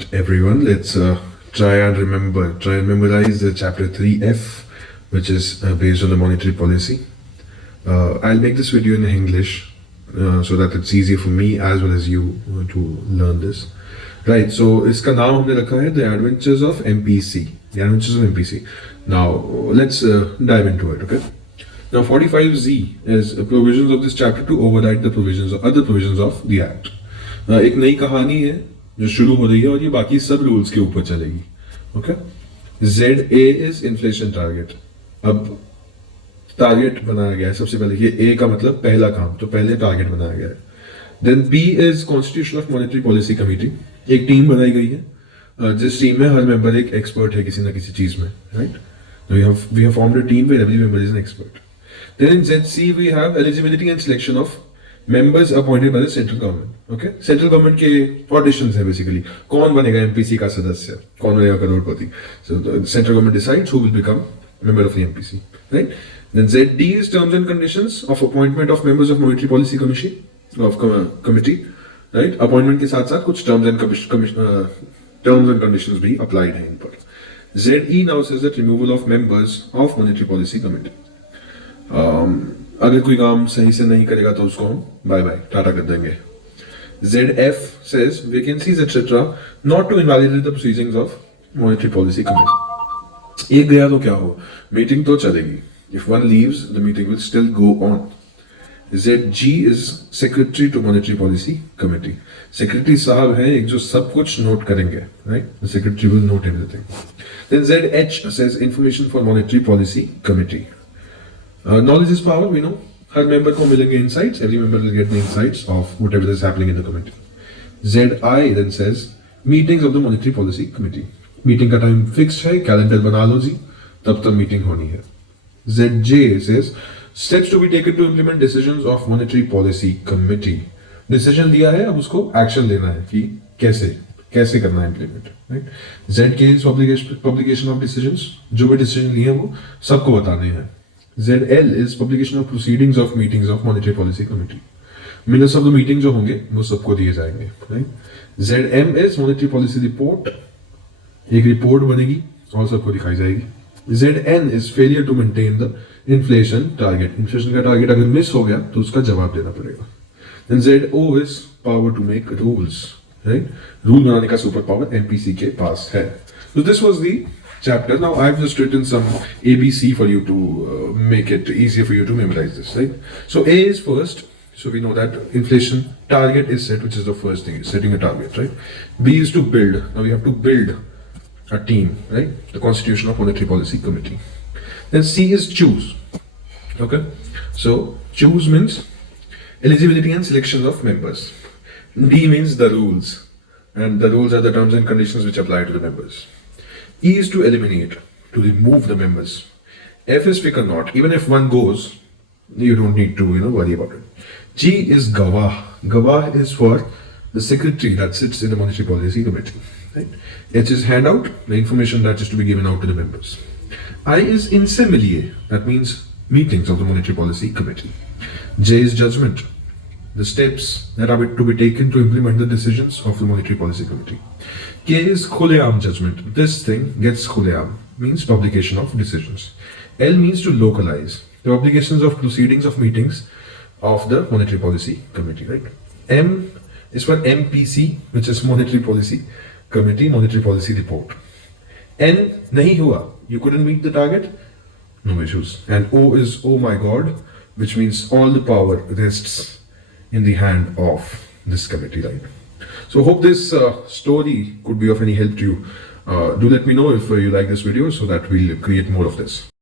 right, everyone, let's try and memorize the chapter 3F, which is based on the monetary policy. I'll make this video in English so that it's easier for me as well as you to learn this. Right, so इसका नाम हमने रखा है The Adventures of MPC. The Adventures of MPC. Now, let's dive into it, okay? Now, 45Z is provisions of this chapter to override the provisions of other provisions of the Act. एक नई कहानी है जो शुरू हो रही है और ये बाकी सब रूल्स के ऊपर चलेगी, okay? ZA is inflation target. अब टारगेट बनाया गया है सबसे पहले, ये A का मतलब पहला काम, तो पहले टारगेट बनाया गया है. Then P is Constitution of Monetary Policy Committee. एक टीम बनाई गई है जिस टीम में हर मेंबर एक एक्सपर्ट है किसी ना किसी चीज में, right? We have formed a team where every member is an expert. Then in ZC we have eligibility and selection of members appointed by the central government. Okay, central government के auditions है basically. कौन बनेगा MPC का सदस्य, कौन बनेगा करोड़पति. So the central government decides who will become member of the MPC, right? Then ZD is terms and conditions of appointment of members of monetary policy committee, right? Appointment के साथ-साथ कुछ terms and conditions भी applied हैं इन पर. ZE now says that removal of members of monetary policy committee. अगर कोई काम सही से नहीं करेगा तो उसको हम बाय बाय टाटा कर देंगे. ZF says vacancies etc. not to invalidate the proceedings of monetary policy committee. एक गया तो क्या हो, मीटिंग तो चलेगी. If one leaves, the meeting will still go on. ZG is secretary to monetary policy committee. Secretary साहब है एक जो सब कुछ नोट करेंगे, right? The secretary will note everything. Then ZH says information for monetary policy committee. Knowledge is power, we know. Her member को मिलेंगे insights. Every member will get the insights of whatever is happening in the committee. ZI then says meetings of the monetary policy committee. Meeting का time fixed है, calendar बना लो जी, तब तक meeting होनी है. ZJ says steps to be taken to implement decisions of monetary policy committee. Decision दिया है, अब उसको action लेना है कि कैसे करना है implement, right? ZK is publication of decisions. जो भी decision लिए हैं वो सबको बताने हैं. ZL is publication of proceedings of meetings of monetary policy committee. Minutes of the meeting जो होंगे वो सबको दिए जाएंगे, right? ZM is monetary policy report. एक रिपोर्ट बनेगी और सबको दिखाई जाएगी. ZN is failure to maintain the inflation target. Inflation का target अगर मिस हो गया तो उसका जवाब देना पड़ेगा. Then ZO is power to make rules, right? Rule बनाने का super power MPC के पास है. So this was the chapter. Now I've just written some ABC for you to make it easier for you to memorize this, right? So A is first. So we know that inflation target is set, which is the first thing, setting a target, right? B is to build. Now we have to build a team, right? The Constitution of Monetary Policy Committee. Then C is choose. Okay. So choose means eligibility and selection of members. D means the rules, and the rules are the terms and conditions which apply to the members. E is to eliminate, to remove the members. F is pick or not. Even if one goes, you don't need to, worry about it. G is Gawah. Gawah is for the secretary that sits in the monetary policy committee. Right? H is handout, the information that is to be given out to the members. I is insimile, that means meetings of the monetary policy committee. J is judgment, the steps that are to be taken to implement the decisions of the monetary policy committee. K is khuleam judgment. This thing gets khuleam, means publication of decisions. L means to localize the obligations of proceedings of meetings of the monetary policy committee, right? M is for MPC, which is monetary policy committee, monetary policy report. N, nahi hua, you couldn't meet the target, no issues. And O is oh my god, which means all the power rests in the hand of this committee, right? So hope this story could be of any help to you. Do let me know if you like this video so that we'll create more of this.